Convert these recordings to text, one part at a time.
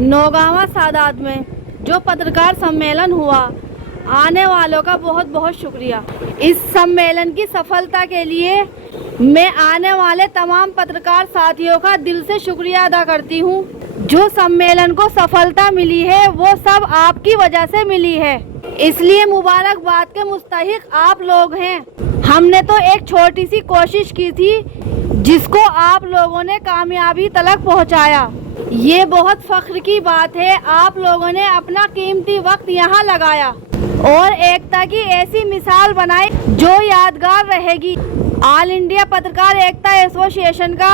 नौगावा सादात में जो पत्रकार सम्मेलन हुआ, आने वालों का बहुत बहुत शुक्रिया। इस सम्मेलन की सफलता के लिए मैं आने वाले तमाम पत्रकार साथियों का दिल से शुक्रिया अदा करती हूँ। जो सम्मेलन को सफलता मिली है वो सब आपकी वजह से मिली है, इसलिए मुबारकबाद के मुस्तहिक आप लोग हैं। हमने तो एक छोटी सी कोशिश की थी जिसको आप लोगों ने कामयाबी तलक पहुंचाया। ये बहुत फख्र की बात है, आप लोगों ने अपना कीमती वक्त यहाँ लगाया और एकता की ऐसी मिसाल बनाई जो यादगार रहेगी। ऑल इंडिया पत्रकार एकता एसोसिएशन का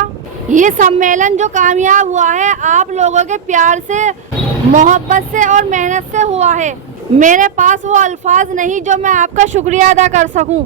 ये सम्मेलन जो कामयाब हुआ है, आप लोगों के प्यार से, मोहब्बत से और मेहनत से हुआ है। मेरे पास वो अल्फाज नहीं जो मैं आपका शुक्रिया अदा कर सकूं।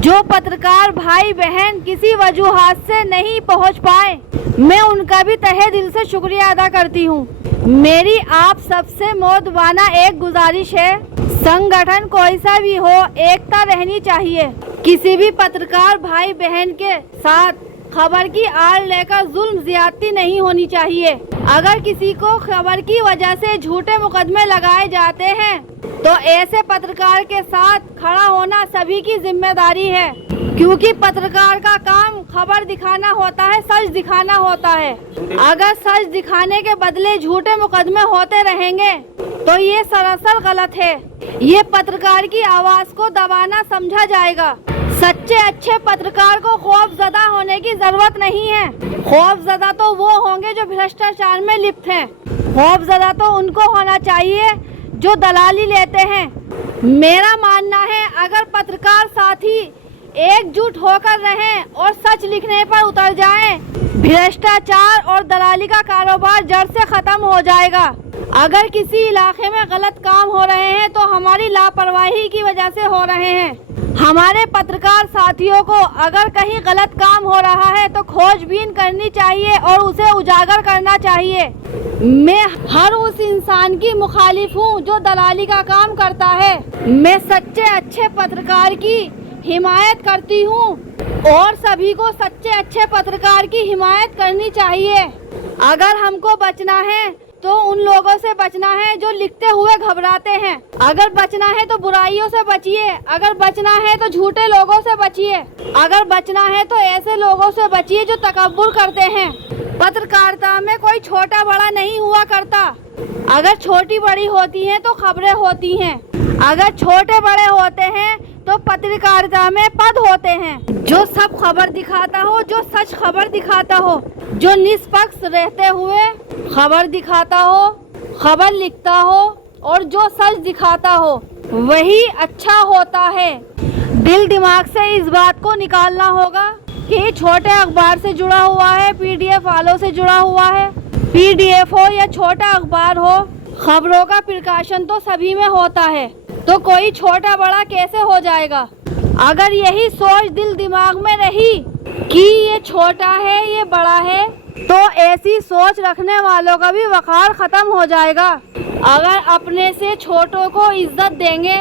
जो पत्रकार भाई बहन किसी वजूहात से नहीं पहुंच पाए, मैं उनका भी तहे दिल से शुक्रिया अदा करती हूं। मेरी आप सबसे मोदबाना एक गुजारिश है, संगठन कोई सा भी हो, एकता रहनी चाहिए। किसी भी पत्रकार भाई बहन के साथ खबर की आड़ लेकर जुल्म ज्यादती नहीं होनी चाहिए। अगर किसी को खबर की वजह से झूठे मुकदमे लगाए जाते हैं तो ऐसे पत्रकार के साथ खड़ा होना सभी की जिम्मेदारी है, क्योंकि पत्रकार का काम खबर दिखाना होता है, सच दिखाना होता है। अगर सच दिखाने के बदले झूठे मुकदमे होते रहेंगे तो ये सरासर गलत है। ये पत्रकार की आवाज को दबाना समझा जाएगा। सच्चे अच्छे पत्रकार को खौफजदा होने की जरूरत नहीं है। खौफजदा तो वो होंगे जो भ्रष्टाचार में लिप्त हैं। खौफजदा तो उनको होना चाहिए जो दलाली लेते हैं। मेरा मानना है, अगर पत्रकार साथी एकजुट होकर रहें और सच लिखने पर उतर जाएं, भ्रष्टाचार और दलाली का कारोबार जड़ से खत्म हो जाएगा। अगर किसी इलाके में गलत काम हो रहे हैं तो हमारी लापरवाही की वजह से हो रहे हैं। हमारे पत्रकार साथियों को अगर कहीं गलत काम हो रहा है तो खोजबीन करनी चाहिए और उसे उजागर करना चाहिए। मैं हर उस इंसान की मुखालिफ हूँ जो दलाली का काम करता है। मैं सच्चे अच्छे पत्रकार की हिमायत करती हूँ और सभी को सच्चे अच्छे पत्रकार की हिमायत करनी चाहिए। अगर हमको बचना है तो उन लोगों से बचना है जो लिखते हुए घबराते हैं। अगर बचना है तो बुराइयों से बचिए, अगर बचना है तो झूठे लोगों से बचिए, अगर बचना है तो ऐसे लोगों से बचिए जो तकब्बुर करते हैं। पत्रकारिता में कोई छोटा बड़ा नहीं हुआ करता। अगर छोटी बड़ी होती हैं तो खबरें होती हैं, अगर छोटे बड़े होते हैं तो पत्रकारिता में पद होते हैं। जो सब खबर दिखाता हो, जो सच खबर दिखाता हो, जो निष्पक्ष रहते हुए खबर दिखाता हो, खबर लिखता हो और जो सच दिखाता हो, वही अच्छा होता है। दिल दिमाग से इस बात को निकालना होगा कि छोटे अखबार से जुड़ा हुआ है, पीडीएफ वालों से जुड़ा हुआ है। पीडीएफ हो या छोटा अखबार हो, खबरों का प्रकाशन तो सभी में होता है, तो कोई छोटा बड़ा कैसे हो जाएगा। अगर यही सोच दिल दिमाग में रही कि ये छोटा है ये बड़ा है, तो ऐसी सोच रखने वालों का भी वक़ार खत्म हो जाएगा। अगर अपने से छोटों को इज्जत देंगे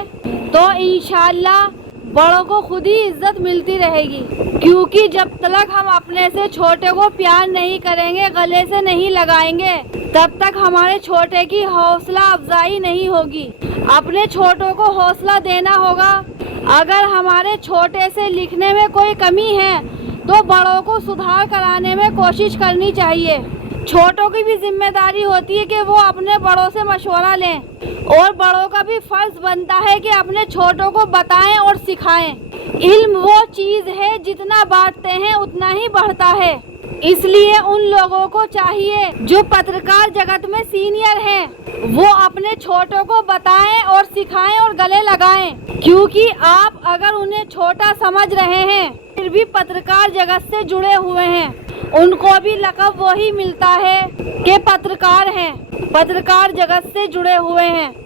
तो इंशाअल्लाह बड़ों को खुद ही इज्जत मिलती रहेगी, क्योंकि जब तक हम अपने से छोटे को प्यार नहीं करेंगे, गले से नहीं लगाएंगे, तब तक हमारे छोटे की हौसला अफजाई नहीं होगी। अपने छोटों को हौसला देना होगा। अगर हमारे छोटे से लिखने में कोई कमी है तो बड़ों को सुधार कराने में कोशिश करनी चाहिए। छोटों की भी जिम्मेदारी होती है कि वो अपने बड़ों से मशवरा लें और बड़ों का भी फर्ज बनता है कि अपने छोटों को बताएं और सिखाएं। इल्म वो चीज़ है, जितना बांटते हैं उतना ही बढ़ता है। इसलिए उन लोगों को चाहिए जो पत्रकार जगत में सीनियर हैं, वो अपने छोटों को बताएं और सिखाएं और गले लगाएं, क्योंकि आप अगर उन्हें छोटा समझ रहे हैं फिर भी पत्रकार जगत से जुड़े हुए हैं, उनको भी लक़ब वही मिलता है कि पत्रकार हैं, पत्रकार जगत से जुड़े हुए हैं।